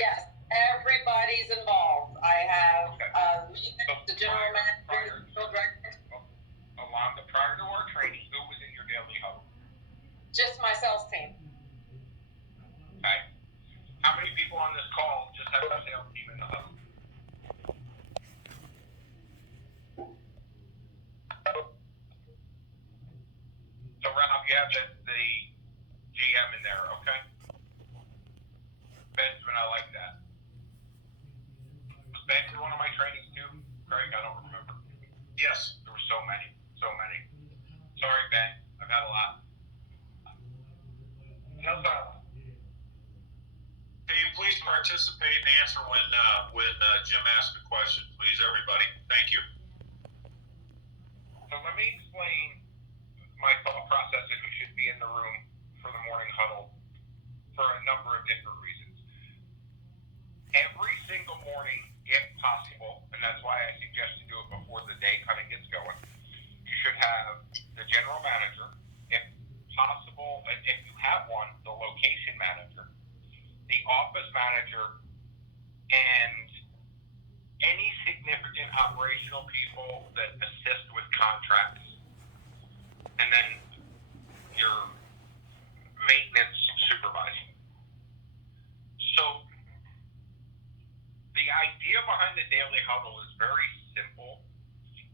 Yes, everybody's involved. I have me, the general manager, the field director. Alonda, prior to our training, who was in your daily huddle? Just my sales team. Okay. How many people on this call just have their sales team in the huddle? So, Rob, you have the GM in there, okay? Benjamin, I like that. Was Ben through one of my trainings too? Craig, I don't remember. Yes. There were so many. Sorry, Ben. I've had a lot. No problem. Can you please participate and answer when Jim asks a question, please, everybody? Thank you. So let me explain my thought process if you should be in the room for the morning huddle for a number of different reasons. Every single morning, if possible, and that's why I suggest you do it before the day kind of gets going, you should have the general manager, if possible, if you have one, the location manager, the office manager, and any significant operational people that assist with contracts. And then your maintenance supervisor. So the idea behind the daily huddle is very simple.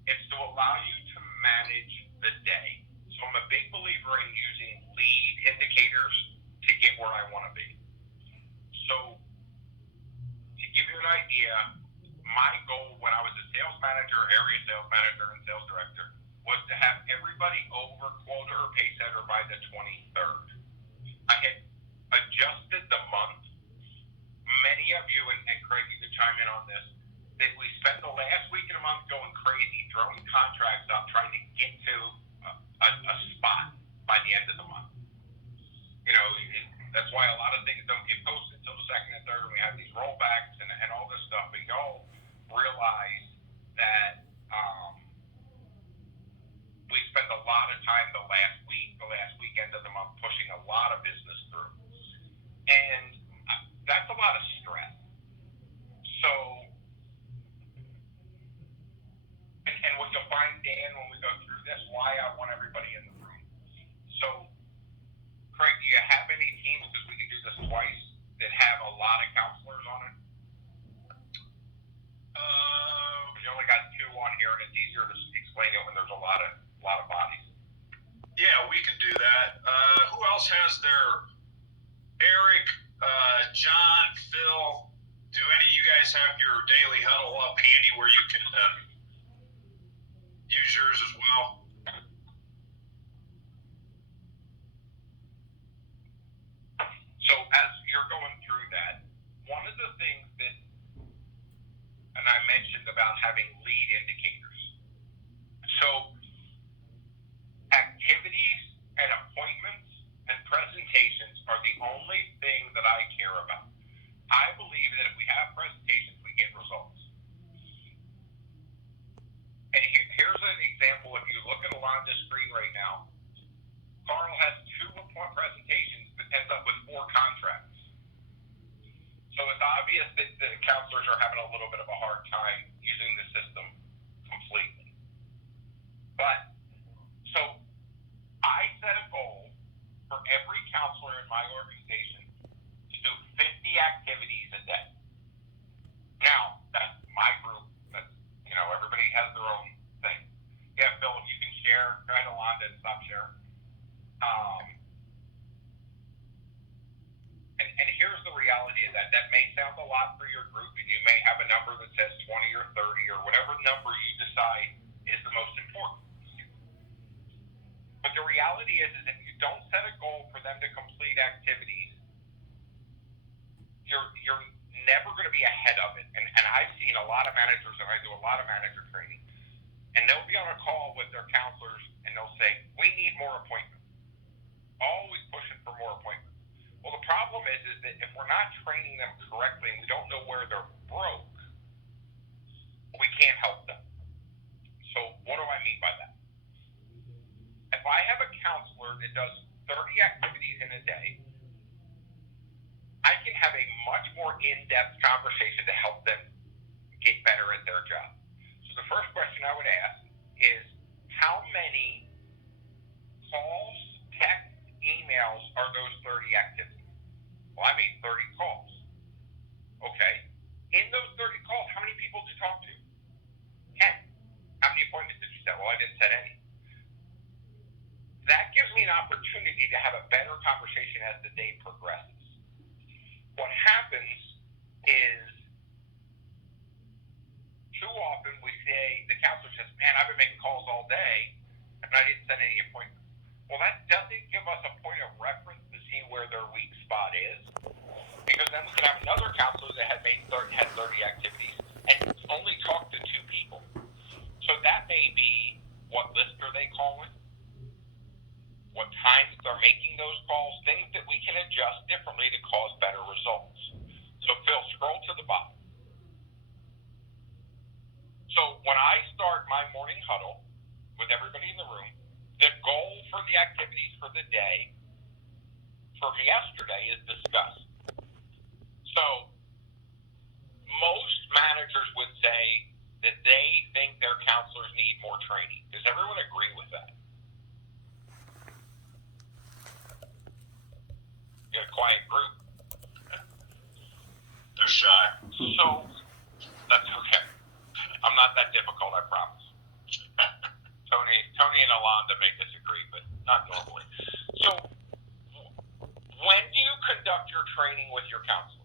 It's to allow you to manage the day. So I'm a big believer in using lead indicators to get where I want to be. So to give you an idea, my goal when I was a sales manager, area sales manager, and sales director was to have everybody over quota or pace setter by the 23rd. I had adjusted the month. Many of you, and Craig, you can chime in on this, that we spent the last week of the month going crazy, throwing contracts up, trying to get to a spot by the end of the month. You know, that's why a lot of things don't get posted until the second and third, and we have these rollbacks and all this stuff. But y'all realize that we spend a lot of time the last weekend of the month pushing a lot of business through. And that's a lot of stress. So, and what you'll find, Dan, when we go through this, why I want everybody in the room. So, Craig, do you have any teams, because we can do this twice, that have a lot of counselors on it? You only got 2 on here, and it's easier to explain it when there's a lot of bodies. Yeah, we can do that. Who else has their Eric, John, Phil? Do any of you guys have your daily huddle up handy where you can use yours as well? So as you're going through that, one of the things that, and I mentioned about having lead indicators. So activities and appointments and presentations are the only thing that I care about. I believe that if we have presentations, we get results. And here's an example. If you look at Alonda's screen right now, Carl has 2 presentations but ends up with 4 contracts. So it's obvious that the counselors are having a little bit of a hard time using the system completely. But, so I set a goal for every counselor in my organization to do 50 activities a day. Now, that's my group. That's, everybody has their own thing. Yeah, Phil, if you can share, go ahead, Alonda, and stop sharing. And here's the reality of that. That may sound a lot for your group, and you may have a number that says 20 or 30 or whatever number you decide is the most important. But the reality is if you don't set a goal for them to complete activities, you're never going to be ahead of it. And I've seen a lot of managers, and I do a lot of manager training, and they'll be on a call with their counselors, and they'll say, we need more appointments. Always pushing for more appointments. Well, the problem is that if we're not training them correctly and we don't know where they're broke, we can't help them. So what do I mean by that? If I have a counselor that does 30 activities in a day, I can have a much more more in-depth conversation to help them get better at their job. So the first question I would ask is, how many calls, texts, emails are those 30 activities? Well, I made 30 calls. Okay. In those 30 calls, how many people did you talk to? 10. How many appointments did you set? Well, I didn't set any. That gives me an opportunity to have a better conversation as the day progresses. What happens is, too often we say, the counselor says, man, I've been making calls all day, and I didn't set any appointments. Well, that doesn't give us a point of reference to see where their weak spot is, because then we could have another counselor that had 30 activities and only talked to 2 people. So that may be what list are they calling, what times they're making those calls, things that we can adjust differently to cause better results. So Phil, scroll to the bottom. So when I start my morning huddle with everybody in the room, the goal for the activities for the day from yesterday is discussed. So most managers would say that they think their counselors need more training. Does everyone agree with that? You got a quiet group. They're shy. So that's okay. I'm not that difficult, I promise. Tony and Alonda may disagree, but not normally. So when do you conduct your training with your counselors?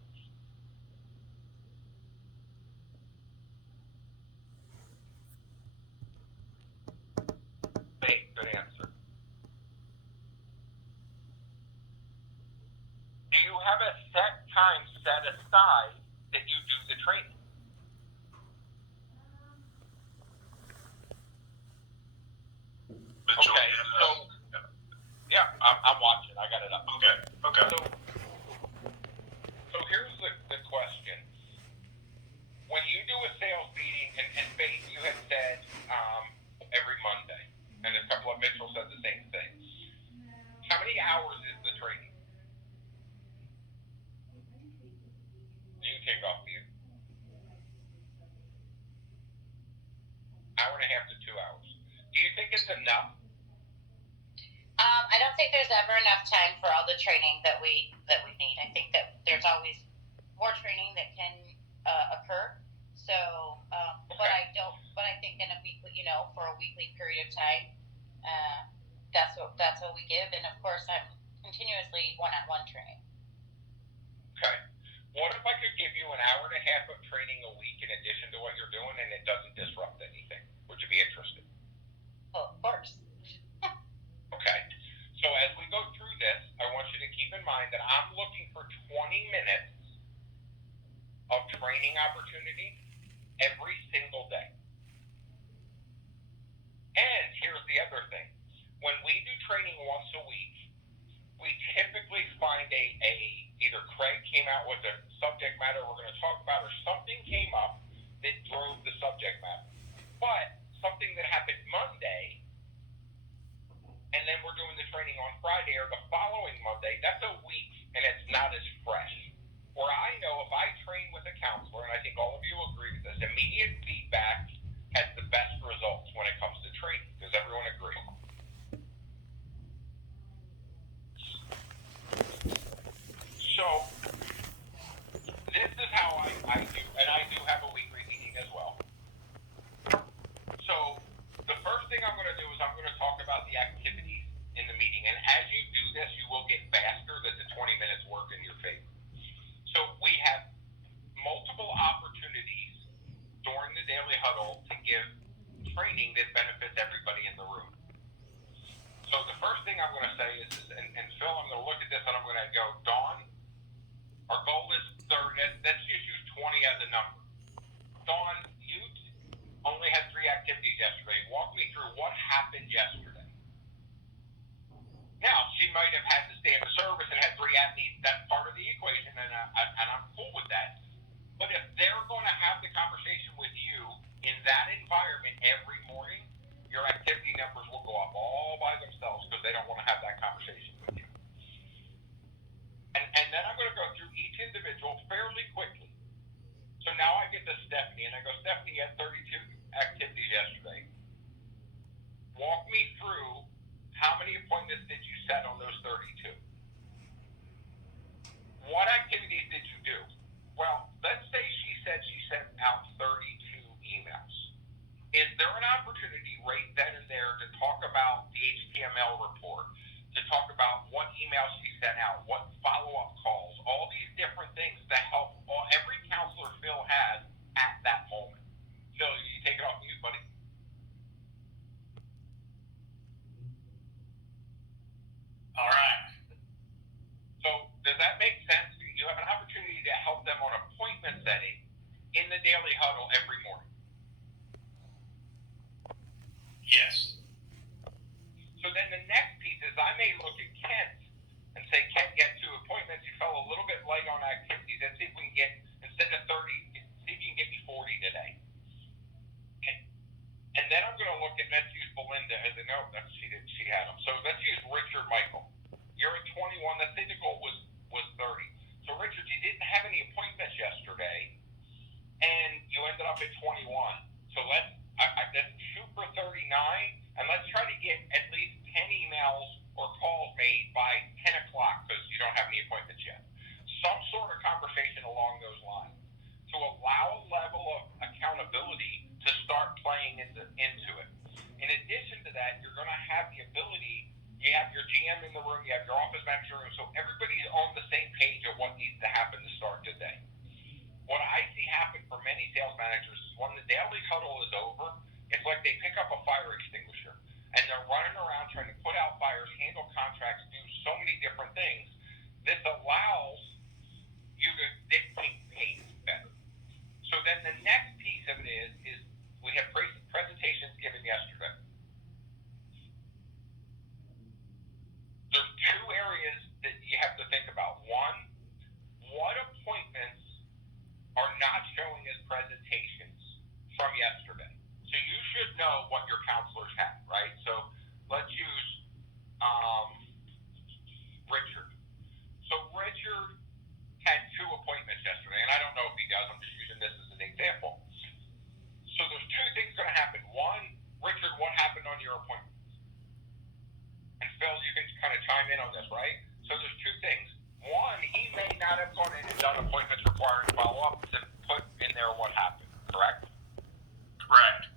Hey, good answer. Do you have a set time set aside that you do the training? Okay, so yeah, I'm watching. I got it up. Okay. So here's the question. When you do a sales meeting, and Faith, you had said every Monday, and a couple of Mitchell said the same thing. How many hours is the training? You take off mute. Hour and a half to 2 hours. Do you think it's enough? I don't think there's ever enough time for all the training that we need. I think that there's always more training that can occur. So, but I think in a weekly, for a weekly period of time, that's what we give. And of course, I'm continuously one-on-one training. Okay. What if I could give you an hour and a half of training a week in addition to what you're doing, and it doesn't disrupt anything? Would you be interested? Oh, of course. Okay. So as we go through this, I want you to keep in mind that I'm looking for 20 minutes of training opportunity every single day. And here's the other thing. When we do training once a week, we typically find either Craig came out with a subject matter we're going to talk about, or something came up that drove the subject matter. But something that happened Monday, and then we're doing the training on Friday or the following Monday, that's a week, and it's not as fresh. Where I know if I train with a counselor, and I think all of you agree with this, immediate feedback has the best results when it comes to training. Does everyone agree? So, this is how I do, and I do have a weekly meeting as well. So, the first thing I'm going to do is I'm going to talk about the activities in the meeting, and as you do this, you will get faster that the 20 minutes work in your favor. So, we have multiple opportunities during the daily huddle to give training that benefits everybody in the room. So, the first thing I'm going to say is, and Phil, I'm going to look at this and I'm going to go, Dawn, our goal is 30. Let's just use 20 as a number. Dawn, you only had 3 activities yesterday. Walk me through what happened yesterday. Now, she might have had to stay in the service and had 3 at-needs. That's part of the equation, and I'm cool with that. But if they're going to have the conversation with you in that environment every morning, your activity numbers will go up all by themselves because they don't want to have that conversation with you. And then I'm going to go through each individual individual fairly quickly. So now I get to Stephanie, and I go, Stephanie, you had 32 activities yesterday. Walk me through how many appointments did you set on those 32? What activities did you do? Well, let's say she said she sent out 32 emails. Is there an opportunity right then and there to talk about the HTML report, to talk about what emails she sent out, what follow-up calls, all these different things that help every counselor Phil has at that moment? Phil, you take it off mute, buddy. All right. So does that make sense? You have an opportunity to help them on appointment setting in the daily huddle every morning. Yes. So then the next piece is I may look at Kent and say, Kent, get 2 appointments. You fell a little bit light on activities. Let's see if we can get, instead of 30, see if you can get me 40 today. And then I'm going to look at, let's use Belinda as a note. She had them. So let's use Richard Michael. You're at 21. Let's say the goal was 30. So Richard, you didn't have any appointments yesterday, and you ended up at 21. So let's shoot for 39, and let's try to get at least 10 emails or calls made by 10 o'clock because you don't have any appointments yet. Some sort of conversation along those lines to allow a level of accountability to start playing into it. In addition to that, you're going to have the ability, you have your GM in the room, you have your office manager in the room, so everybody's on the same page of what needs to happen to start the day. What I see happen for many sales managers is when the daily huddle is over, it's like they pick up a fire extinguisher and they're running around trying to put out fires, handle contracts, do so many different things. This allows you to dictate pace better. So then the next piece of it is we have presentations given yesterday. There's 2 areas that you have to think about. One, what appointments are not showing as presentations from yesterday? So you should know what your counselors have, right? So let's use Richard. So Richard had 2 appointments yesterday, and I don't know if he does. I'm just using this as an example. So there's 2 things going to happen. One, Richard, what happened on your appointments? And Phil, you can kind of chime in on this, right? So there's 2 things. One, he may not have gone in and done appointments requiring follow-up to put in there what happened, correct? Correct.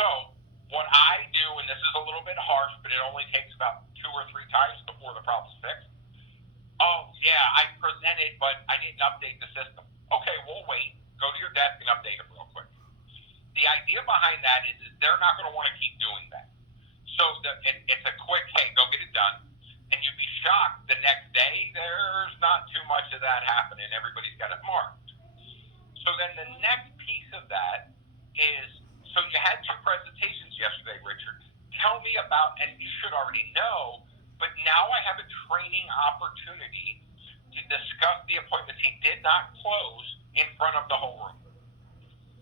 So what I do, and this is a little bit harsh, but it only takes about 2 or 3 times before the problem's fixed. Oh, yeah, I presented, but I didn't update the system. Okay, we'll wait. Go to your desk and update it real quick. The idea behind that is they're not going to want to keep doing that. So it's a quick, hey, go get it done. And you'd be shocked the next day, there's not too much of that happening. Everybody's got it marked. So then the next piece of that is, so you had 2 presentations yesterday, Richard. Tell me about, and you should already know, but now I have a training opportunity to discuss the appointments he did not close in front of the whole room.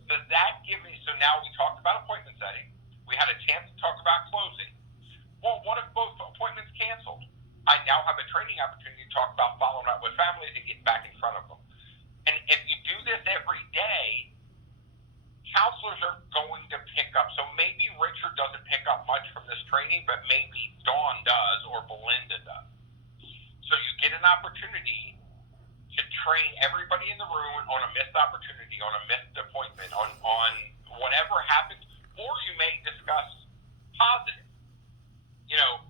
Does that give me, so now we talked about appointment setting. We had a chance to talk about closing. Well, what if both appointments canceled? I now have a training opportunity to talk about following up with families and getting back in front of them. And if you do this every day, counselors are going to pick up. So maybe Richard doesn't pick up much from this training, but maybe Dawn does or Belinda does. So you get an opportunity to train everybody in the room on a missed opportunity, on a missed appointment, on whatever happens, or you may discuss positive. You know,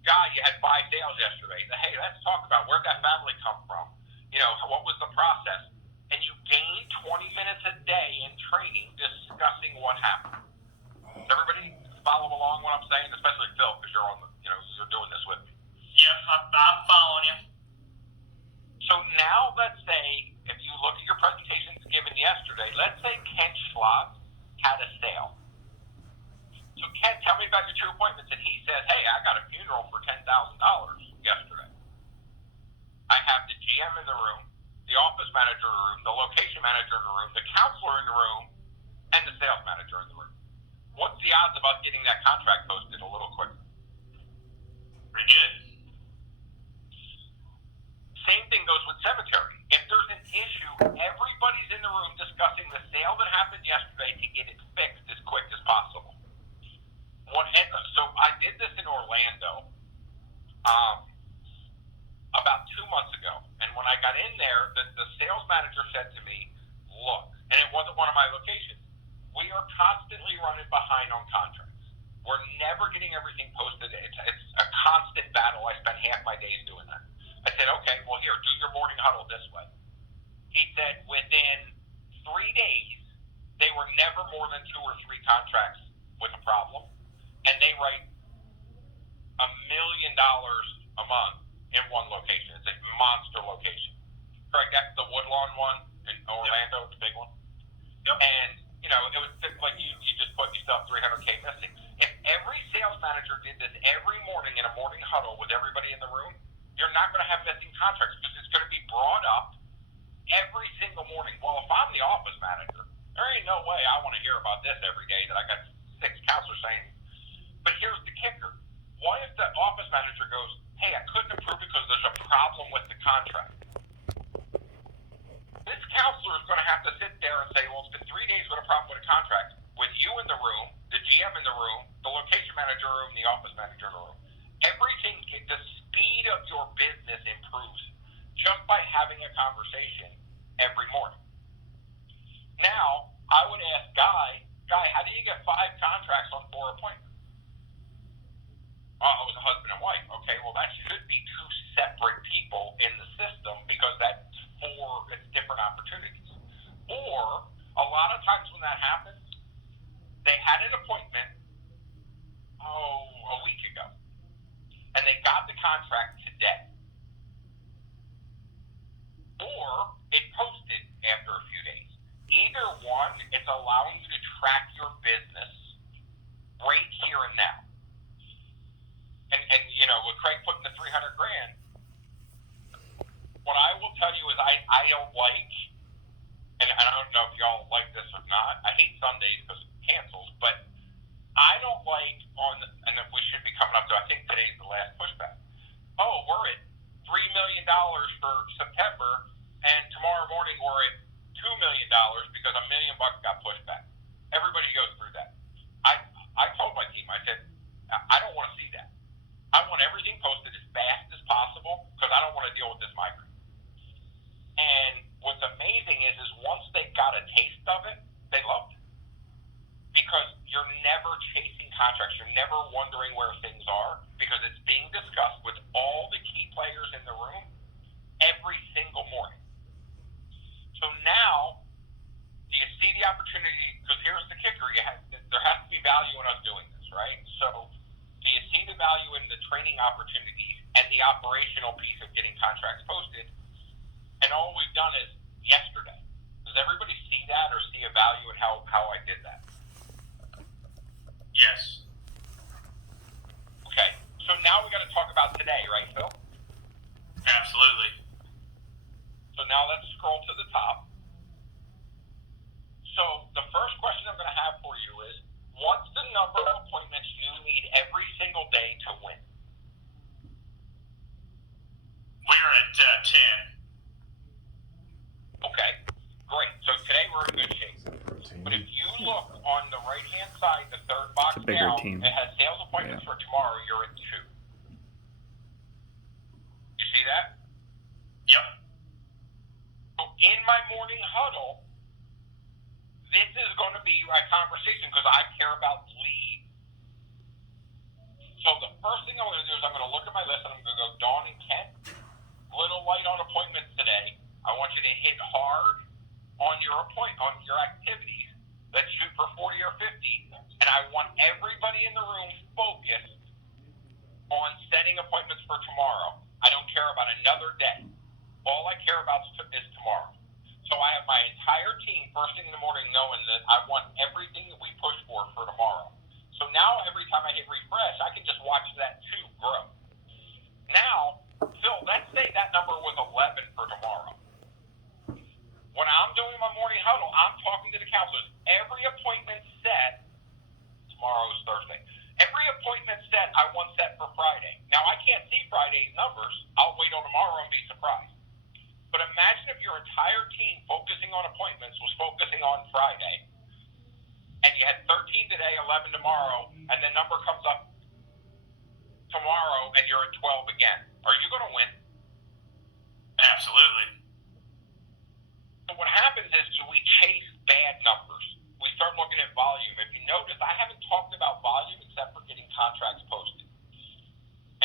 Guy, you had 5 sales yesterday. Hey, let's talk about where'd that family come from? You know, what was the process? And you gain 20 minutes a day in training discussing what happened. Everybody follow along what I'm saying, especially Phil, because you're on the, you're doing this with me. Yep, I'm following you. So now let's say, if you look at your presentations given yesterday, let's say Kent Schloss had a sale. So Kent, tell me about your 2 appointments. And he says, hey, I got a funeral for $10,000 yesterday. I have the GM in the room, the office manager in the room, the location manager in the room, the counselor in the room, and the sales manager in the room. What's the odds of us getting that contract posted a little quicker? Pretty good. Same thing goes with cemetery. If there's an issue, everybody's in the room discussing the sale that happened yesterday to get it fixed as quick as possible. So I did this in Orlando about 2 months ago, and when I got in there, the sales manager said to me, look, and it wasn't one of my locations, we are constantly running behind on contracts. We're never getting everything posted. It's a constant battle. I spend half my days doing that. I said, okay, well, here, do your morning huddle this way. He said within 3 days, they were never more than 2 or 3 contracts with a problem, and they write $1 million a month in one location. It's a monster location. Correct? That's the Woodlawn one in Orlando, the big one. Yep. And, you know, it was like you just put yourself $300K missing. If every sales manager did this every morning in a morning huddle with everybody in the room, you're not going to have missing contracts because it's going to be brought up every single morning. Well, if I'm the office manager, there ain't no way I want to hear about this every day that I got 6 counselors saying. But here's the kicker. What if the office manager goes, hey, I couldn't approve because there's a problem with the contract? This counselor is going to have to sit there and say, well, it's been 3 days with a problem with a contract, with you in the room, the GM in the room, the location manager room, the office manager in the room. Everything, the speed of your business improves just by having a conversation every morning. Now, I would ask Guy, how do you get 5 contracts on 4 appointments? Oh, it was a husband and wife. Okay, well, that should be 2 separate people in the system because that's 4 different opportunities. Or, a lot of times when that happens, they had an appointment, a week ago, and they got the contract today. Or, it posted after a few days. Either one, it's allowing you to track your business right here and now. And you know, with Craig putting the $300,000, what I will tell you is I don't like, and I don't know if y'all like this or not, I hate Sundays because it cancels, but I don't like and we should be coming up to, I think today's the last pushback. Oh, we're at $3 million for September, and tomorrow morning we're at $2 million because $1 million got pushed back. Everybody goes through that. I told my team, I said, I don't want to see that. I want everything posted as fast as possible because I don't want to deal with this migraine. And what's amazing is once they got a taste of it, they loved it. Because you're never chasing contracts. You're never wondering where things are because it's being discussed with all the key players in the room every single morning. So now, do you see the opportunity? Because here's the kicker. There has to be value in us doing this, right? So do you see the value in the training opportunities and the operational piece of getting contracts posted? And all we've done is yesterday. Does everybody see that or see a value in how I did that? Yes. Okay. So now we got to talk about today, right, Phil? Absolutely. So now let's scroll to the top. So the first question I'm going to have for you is, what's the number of appointments you need every single day to win? We're at 10. Okay, great. So today we're in good shape. But if you look on the right-hand side, the third box down, team. it has sales appointments for tomorrow. You're at 2. You see that? Yep. So in my morning huddle, this is going to be my conversation because I care about leads. So the first thing I'm going to do is I'm going to look at my list and I'm going to go, Dawn and Kent, little light on appointments today. I want you to hit hard on your activities. Let's shoot for 40 or 50. And I want everybody in the room focused on setting appointments for tomorrow. I don't care about another day. All I care about is tomorrow. So I have my entire team first thing in the morning knowing that I want everything that we push for tomorrow. So now every time I hit refresh, I can just watch that 2 grow. Now, Phil, let's say that number was 11 for tomorrow. When I'm doing my morning huddle, I'm talking to the counselors. Every appointment set, tomorrow is Thursday, every appointment set I want set for Friday. Now, I can't see Friday's numbers. I'll wait till tomorrow and be surprised. entire team focusing on appointments was focusing on Friday, and you had 13 today, 11 tomorrow, and the number comes up tomorrow and you're at 12 again, are you going to win? Absolutely. So what happens is we chase bad numbers. We start looking at volume. If you notice, I haven't talked about volume except for getting contracts posted.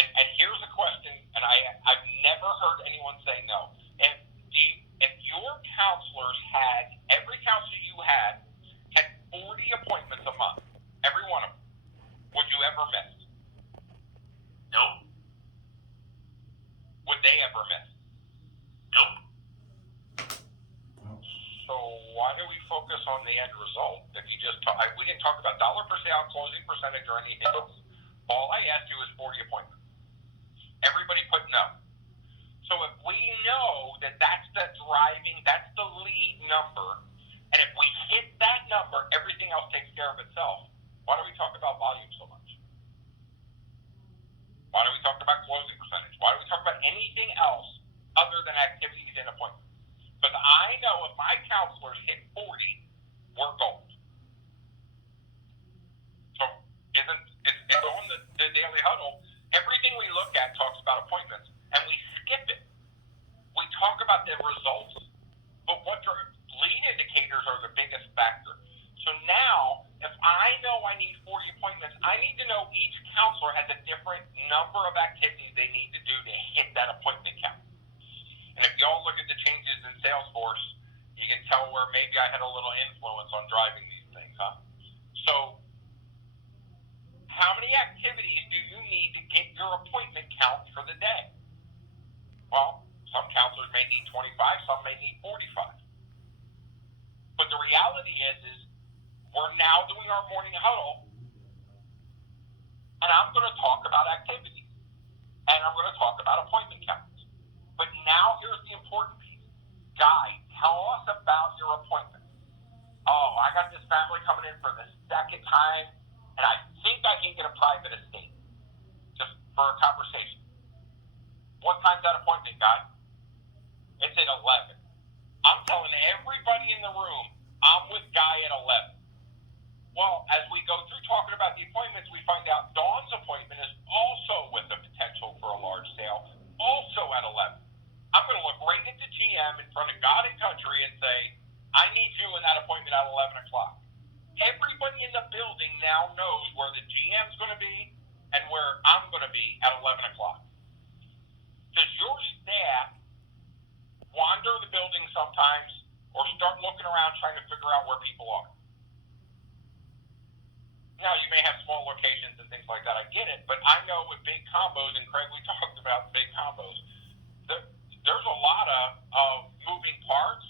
And here's a question, and I've never heard anyone say no. If your counselors every counselor you had 40 appointments a month, every one of them, would you ever miss? Nope. Would they ever miss? Nope. So why do we focus on the end result? If you just we didn't talk about dollar per sale, closing percentage, or anything else. All I asked you was 40 appointments. Everybody put no. So if we know that that's the lead number, and if we hit that number, everything else takes care of itself. Why do we talk about volume so much? Why do we talk about closing percentage? Why do we talk about anything else other than activities and appointments? Because I know if my counselors hit 40, we're gold. So it's on the daily huddle. Everything we look at talks about appointments, and we skip it. We talk about the results, but what your lead indicators are the biggest factor. So now, if I know I need 40 appointments, I need to know each counselor has a different number of activities they need to do to hit that appointment count. And if y'all look at the changes in Salesforce, you can tell where maybe I had a little influence on driving these things, huh? So, how many activities do you need to get your appointment count for the day? Well, some counselors may need 25, some may need 45. But the reality is we're now doing our morning huddle, and I'm going to talk about activities, and I'm going to talk about appointment counts. But now here's the important piece. Guys, tell us about your appointment. Oh, I got this family coming in for the second time, and I think I can get a private estate just for a conversation. What time's that appointment, guy? It's at 11. I'm telling everybody in the room, I'm with Guy at 11. Well, as we go through talking about the appointments, we find out Dawn's appointment is also with the potential for a large sale, also at 11. I'm going to look right at the GM in front of God and country and say, I need you in that appointment at 11 o'clock. Everybody in the building now knows where the GM's going to be and where I'm going to be at 11 o'clock. Does your staff wander the building sometimes or start looking around trying to figure out where people are? Now, you may have small locations and things like that. I get it. But I know with big combos, and Craig, we talked about big combos, there's a lot of moving parts.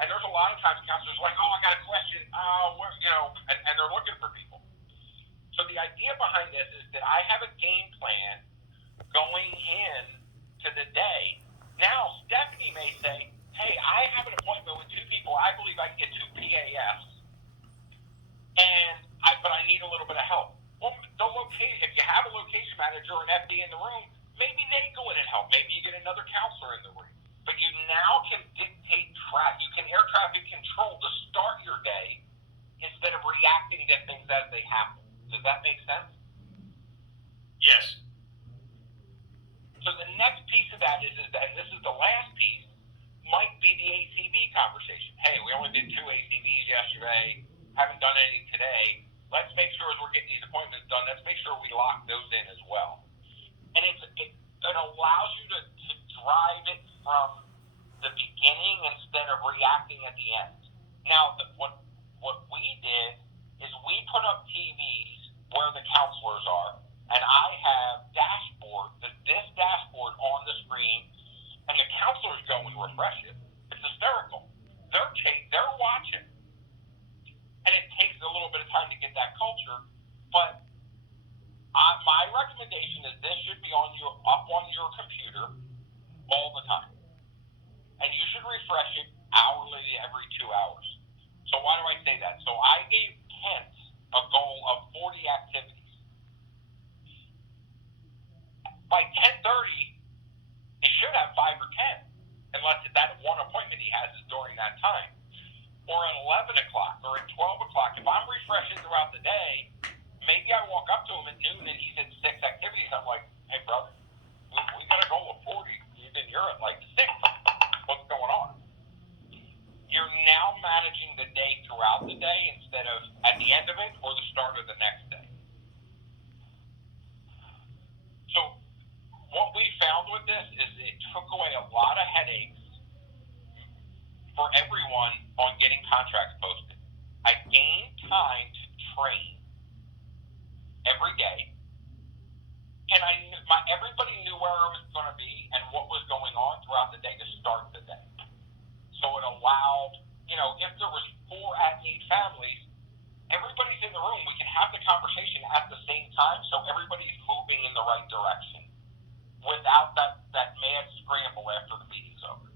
And there's a lot of times counselors are like, oh, I got a question. And they're looking for people. So the idea behind this is that I have a game plan going in to the day. Now, Stephanie may say, hey, I have an appointment with two people. I believe I can get two PAFs. But I need a little bit of help. Well, if you have a location manager or an FD in the room, maybe they go in and help. Maybe you get another counselor in the room. But you now can dictate you can air traffic control to start your day instead of reacting to things as they happen. Does that make sense? Yes. So the next piece of that is that, and this is the last piece, might be the ACV conversation. Hey, we only did 2 ACVs yesterday, haven't done any today. Let's make sure as we're getting these appointments done, let's make sure we lock those in as well. And it allows you to drive it from the beginning instead of reacting at the end. Now, what we did is we put up TVs where the counselors are, and I have this dashboard on the screen, and the counselors go and refresh it. It's hysterical. They're watching. And it takes a little bit of time to get that culture, but my recommendation is this should be up on your computer all the time. And you should refresh it hourly every 2 hours. So why do I say that? So I gave Kent a goal of 40 activities. By 10:30, he should have 5 or 10, unless that one appointment he has is or at 12 o'clock, if I'm refreshing throughout the day, maybe I walk up to him at noon and he's at 6 activities. I'm like, hey, brother, we got a goal of 40. And you're at like 6. What's going on? You're now managing the day throughout the day instead of at the end of it or the start of the next day. So what we found with this is it took away a lot of headaches for everyone on getting contracts posted. I gained time to train every day, and everybody knew where I was going to be and what was going on throughout the day to start the day. So it allowed, if there was 4 at-need families, everybody's in the room. We can have the conversation at the same time, so everybody's moving in the right direction without that mad scramble after the meeting's over.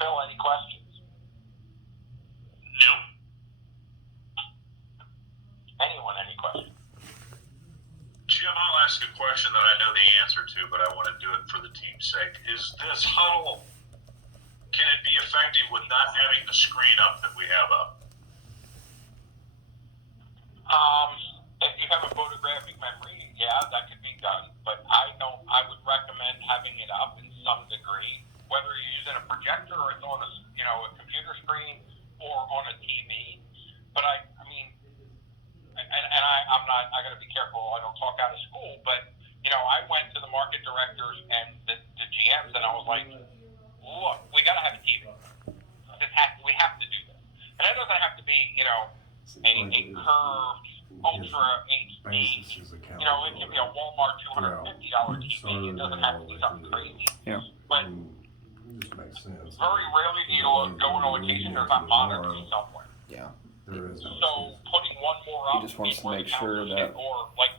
Phil, any questions? No. Anyone, any questions? Jim, I'll ask a question that I know the answer to, but I want to do it for the team's sake. Is this huddle, can it be effective with not having the screen up that we have up? If you have a photographic memory, yeah, that could be done, but I would recommend having it up in some degree, whether you're using a projector or it's on a computer screen or on a TV. But I got to be careful I don't talk out of school, but I went to the market directors and the GMs and I was like, look, we got to have a TV. We have to do this. And it doesn't have to be, a curved Ultra HD, it can be a Walmart $250 TV. It doesn't have to be something crazy. Yeah. But Just makes sense. very rarely do you go on a location there's not monitoring somewhere. Yeah. There is no So putting one more up. He just wants to before make the sure council that, sit, or like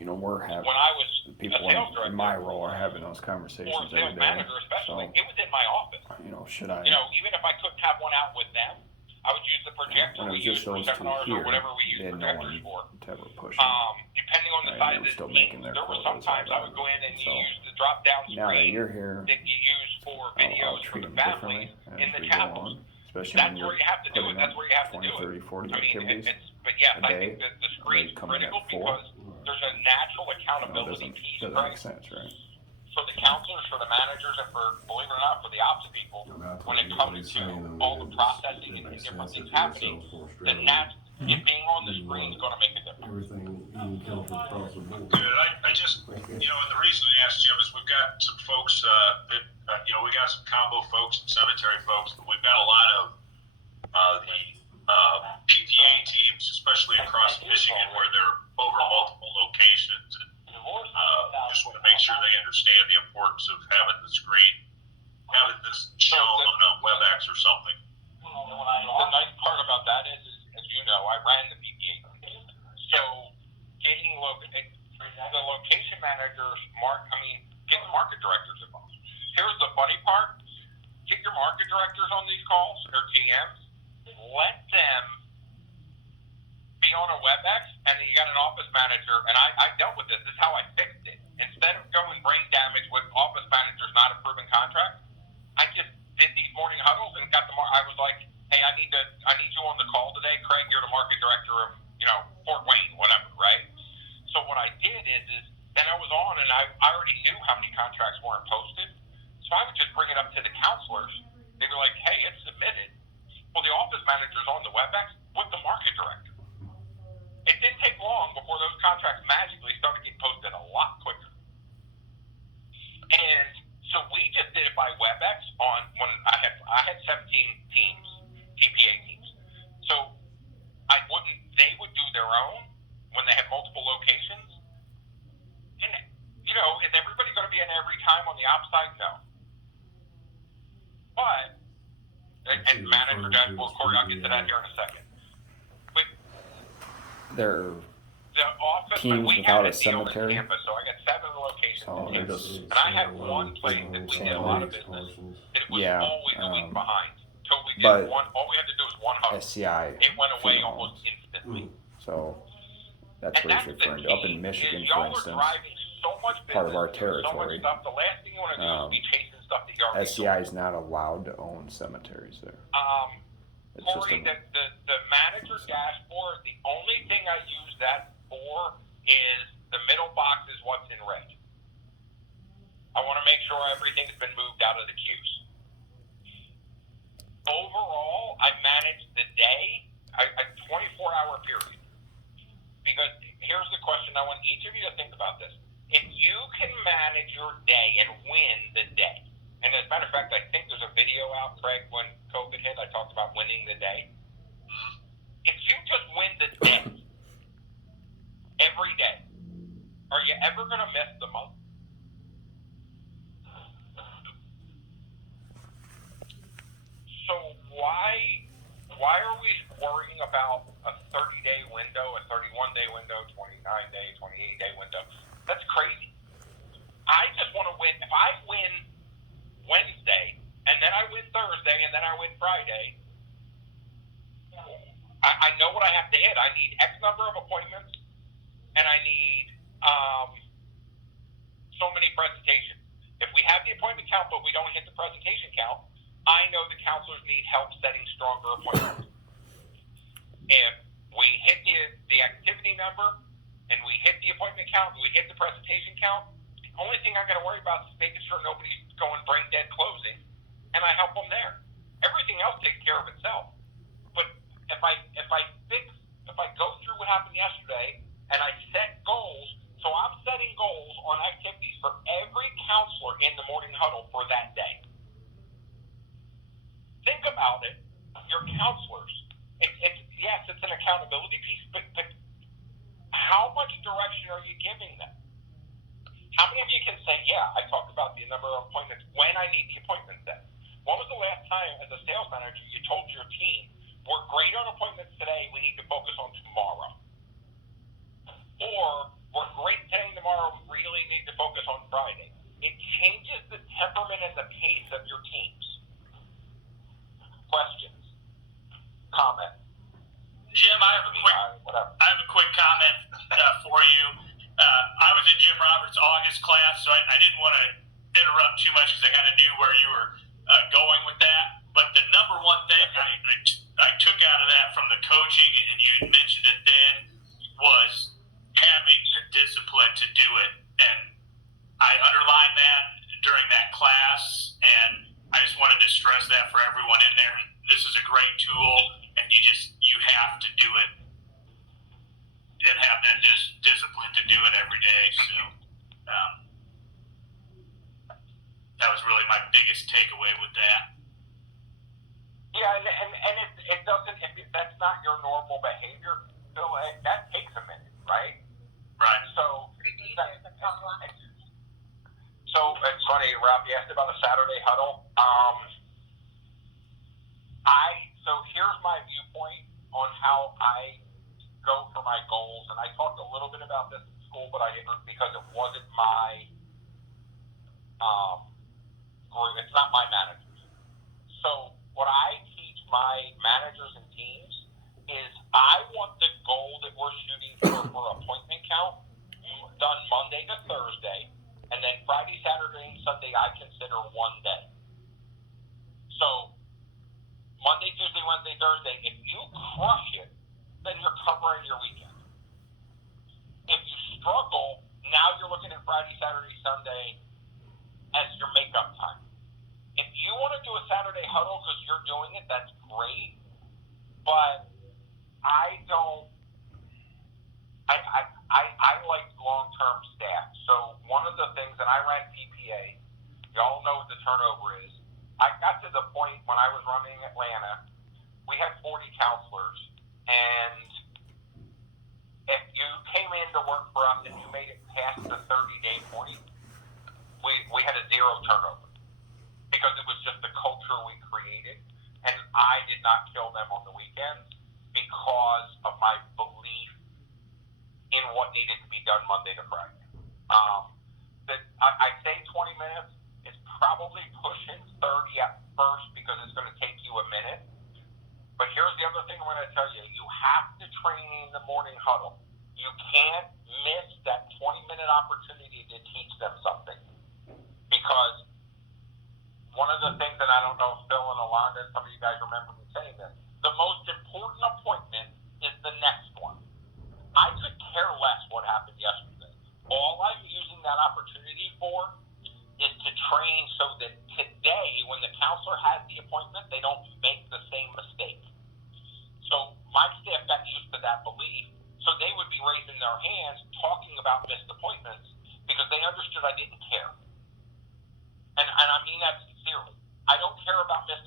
we're having, when I was the people a sales in director, my role are having those or conversations a every sales day. manager especially, So, it was in my office. should I, Even if I couldn't have one out with them, I would use the projector when it we was used just for those two seminars here, or whatever we they use had no projectors one for. to ever push it. Depending on the Right, size they were of still the making team, their there were quotas sometimes all I would go in and so, use the drop down Now that screen you're here, that you use for I'll videos for treat the them differently families as in the we go chapels. on. Especially That's when where you're you have to do it. putting That's up where you have to 20, do it. 30, 40 I mean, activities. but yes, a I day, think that the screen's coming in at critical 4. because there's a natural It accountability piece, doesn't Craig, make sense, right? for the counselors, for the managers, and for, believe it or not, for the ops people, when it comes to all the processing and different things happening, then it being on the screen is going to make a difference. Everything even comes across the board. Good. I just, and the reason I asked Jim is we've got some folks that, we got some combo folks and cemetery folks, but we've got a lot of the PTA teams, especially across Michigan, where they're over multiple locations. And just want to make sure they understand the importance of having the screen, having this shown on a WebEx or something. The nice part about that is, as you know, I ran the PPA. So getting the location managers, get the market directors involved. Here's the funny part. Get your market directors on these calls, or GMs. Let them be on a WebEx, and then you got an office manager, and I dealt with this. This is how I fixed it. Instead of going brain damage with office managers not approving contracts, I just did these morning huddles and I was like, hey, I need you on the call today, Craig. You're the market director of Fort Wayne, whatever, right? So what I did is then I was on, and I already knew how many contracts weren't posted, so I would just bring it up to the counselors. They were like, hey, it's submitted. Well, the office manager's on the WebEx with the market director. It didn't take long before those contracts magically started getting posted a lot quicker. And so we just did it by WebEx when I had 17 teams, TPA teams. So they would do their own when they had multiple locations. And is everybody going to be in every time on the ops side? No. But and manager dashboard, Corey, I'll get to that here in a second. But They're the office, teams we without had a deal in cemetery. Tampa, so I got 7 locations. So in they're Tampa. just, And I had one place that we did a lot of business that it was Yeah, always a week behind. Till we did but all we had to do was one huddle. SCI, It went away funeral almost instantly. so that's And what that's he's the referring to. Up key, in Michigan, is for y'all are instance, driving so much part of our business, so much territory. stuff. The last thing you want to do is be chasing stuff that you already SCI is not allowed to own cemeteries there. sold. It's just Corey, a, the manager dashboard, the only thing I use that for is the middle box is what's in red. I want to make sure everything's been moved out of the queues. Overall, I manage the day, a 24-hour period. Because here's the question I want each of you to think about this. If you can manage your day and win the day, and as a matter of fact, I think there's a video out, Craig, when COVID hit, I talked about winning the day. If you just win the day, every day, are you ever going to miss the month? So why are we worrying about a 30-day window, a 31-day window, 29-day, 28-day window? That's crazy. I just want to win. If I win Wednesday, and then I win Thursday, and then I win Friday, I know what I have to hit. I need X number of appointments, and I need so many presentations. If we have the appointment count, but we don't hit the presentation count, I know the counselors need help setting stronger appointments. If we hit the activity number, and we hit the appointment count, and we hit the presentation count, the only thing I got to worry about is making sure nobody's going brain dead closing, and I help them there. Everything else takes care of itself. But if I go through what happened yesterday, and I set goals, so I'm setting goals on activities for every counselor in the morning huddle for that day. Think about it. Your counselors. Yes, it's an accountability piece, but how much direction are you giving them? How many of you can say, yeah, I talked about the number of appointments when I need the appointments then? When was the last time as a sales manager you told your team, we're great on appointments today, we need to focus on tomorrow? Or, we're great today and tomorrow, we really need to focus on Friday. It changes the temperament and the pace of your teams. Questions? Comments? Jim, I have a quick comment for you. I was in Jim Roberts' August class, so I didn't want to interrupt too much because I kind of knew where you were going with that. But the number one thing I took out of that from the coaching, and you had mentioned it then, was having the discipline to do it. And I underlined that during that class, and I just wanted to stress that for everyone in there. This is a great tool, and you have to do it and have that discipline to do it every day. So that was really my biggest takeaway with that. Yeah, and it doesn't, if that's not your normal behavior, so that takes a minute, right? Right. So it's funny, Rob, you asked about a Saturday huddle. So here's my viewpoint on how I go for my goals, and I talked a little bit about this in school, but I didn't because it wasn't my group. It's not my managers. So what I teach my managers and teams is I want the goal that we're shooting for appointment count done Monday to Thursday, and then Friday, Saturday, and Sunday I consider one day. So Monday, Tuesday, Wednesday, Thursday, if you crush it, then you're covering your weekend. If you struggle, now you're looking at Friday, Saturday, Sunday as your makeup time. If you want to do a Saturday huddle because you're doing it, that's great. But I don't. I like long-term staff. So one of the things, and I ran PPA, y'all know what the turnover is. I got to the point when I was running Atlanta, we had 40 counselors, and if you came in to work for us and you made it past the 30-day point, we had a 0 turnover because it was just the culture we created, and I did not kill them on the weekends because of my belief in what needed to be done Monday to Friday. I say 20 minutes. It's probably pushing 30 at first because it's going to take you a minute. But here's the other thing I'm going to tell you. You have to train in the morning huddle. You can't miss that 20-minute opportunity to teach them something. Because one of the things, and I don't know if Phil and Alonda, some of you guys remember me saying this, the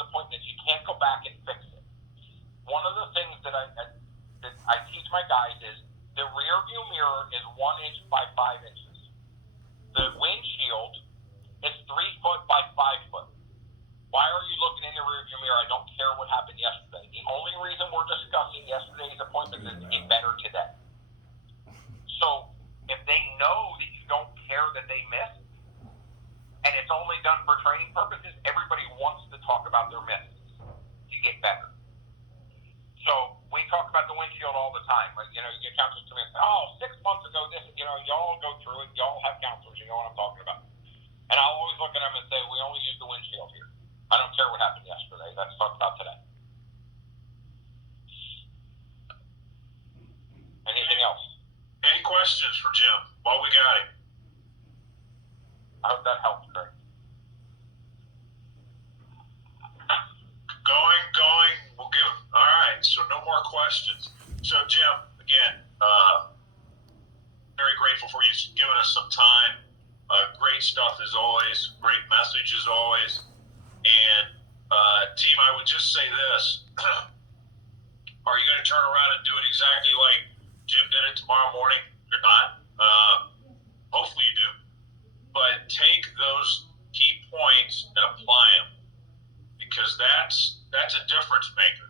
disappointments, you can't go back and fix it. One of the things that I teach my guys is the rear view mirror is 1 inch by 5 inches. The windshield is 3 foot by 5 foot. Why are you looking in the rear view mirror? I don't care what happened yesterday. The only reason we're discussing yesterday's appointment is to get better today. So if they know that you don't care that they missed, and it's only done for training purposes, everybody wants to talk about their misses to get better. So we talk about the windshield all the time. Like, you know, you get counselors come in and say, oh, 6 months ago, this, you know, y'all go through it. Y'all have counselors. You know what I'm talking about. And I'll always look at them and say, we only use the windshield here. I don't care what happened yesterday. Let's talk about today. Anything else? Any questions for Jim while we got him? I hope that helps, Greg. Going. We'll give. All right. So no more questions. So Jim, again, very grateful for you giving us some time. Great stuff as always. Great message as always. And team, I would just say this: are you going to turn around and do it exactly like Jim did it tomorrow morning? You're not. Hopefully you do. But take those key points and apply them, because that's a difference maker.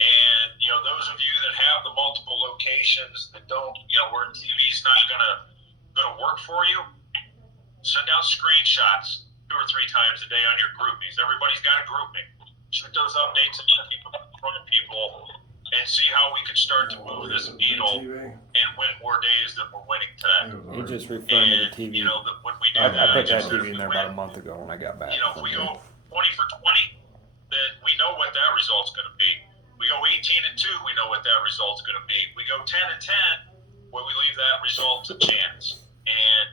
And, you know, those of you that have the multiple locations that don't, you know, where TV's not gonna work for you, send out screenshots 2 or 3 times a day on your GroupMes. Everybody's got a GroupMe. Shoot those updates in front of people and see how we can start to move this needle and win more days than we're winning today. You're just referring to the And, TV. you know, when we do I that, put that just TV if in we there win, about a month ago when I got back. you know, if from we here. go 20 for 20, then we know what that result's going to be. We go 18 and 2, we know what that result's going to be. We go 10 and 10, where we leave that result to chance. And,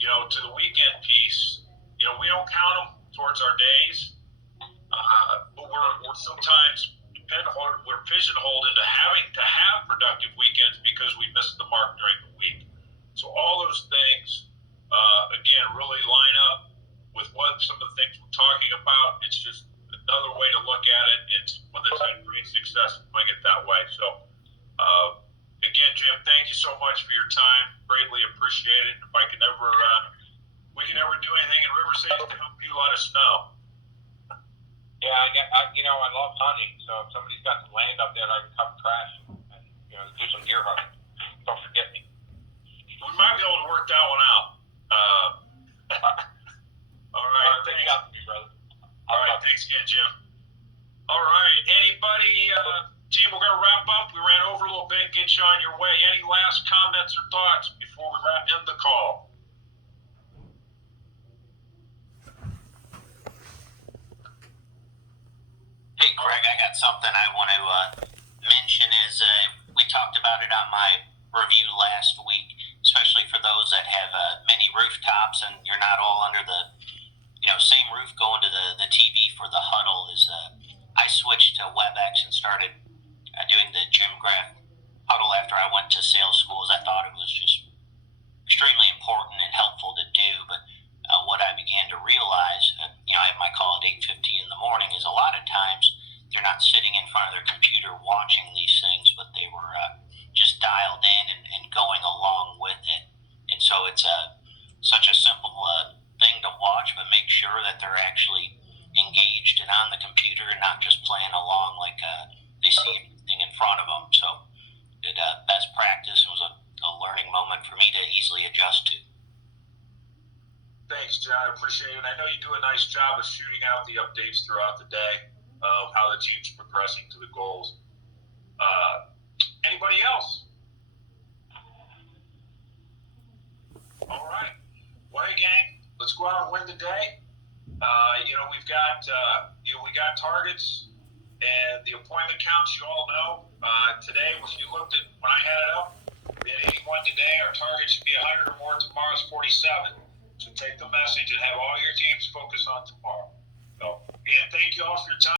you know, to the weekend piece, you know, we don't count them towards our days, but we're sometimes we're pigeonholed into having to have productive weekends because we missed the mark during the week. So all those things, again, really line up with what some of the things we're talking about. It's just another way to look at it. It's one that's had great success doing it that way. So, again, Jim, thank you so much for your time. Greatly appreciate it. If I can ever, we can ever do anything in River City to help you, let us know. Yeah, you know, I love hunting, so if somebody's got some land up there that I can come trash and, you know, do some deer hunting, don't forget me. We might be able to work that one out. All right, Reach thanks. out to me, brother. All right, thanks again, Jim. All right, anybody, team, we're going to wrap up. We ran over a little bit, get you on your way. Any last comments or thoughts before we end the call? Hey, Craig, I got something I want to mention is we talked about it on my review last week, especially for those that have many rooftops and you're not all under the same roof going to the TV for the huddle. Is I switched to WebEx and started doing the Jim Graff huddle after I went to sales schools. I thought it was just extremely important and helpful to do, but what I began to realize, I have my call at 8:50 in the morning, is a lot of times they're not sitting in front of their computer watching these things, but they were just dialed in and going along with it. And so it's such a simple thing to watch, but make sure that they're actually engaged and on the computer and not just playing along like they see everything in front of them. So it best practice. It was a learning moment for me to easily adjust to. Thanks, John. I appreciate it. I know you do a nice job of shooting out the updates throughout the day of how the team's progressing to the goals. Anybody else? All right. Well, hey, gang, let's go out and win the day. We've got we got targets and the appointment counts. You all know. Today, if you looked at when I had it up, we had 81 today. Our target should be 100 or more. Tomorrow's 47. So take the message and have all your teams focus on tomorrow. So, again, thank you all for your time.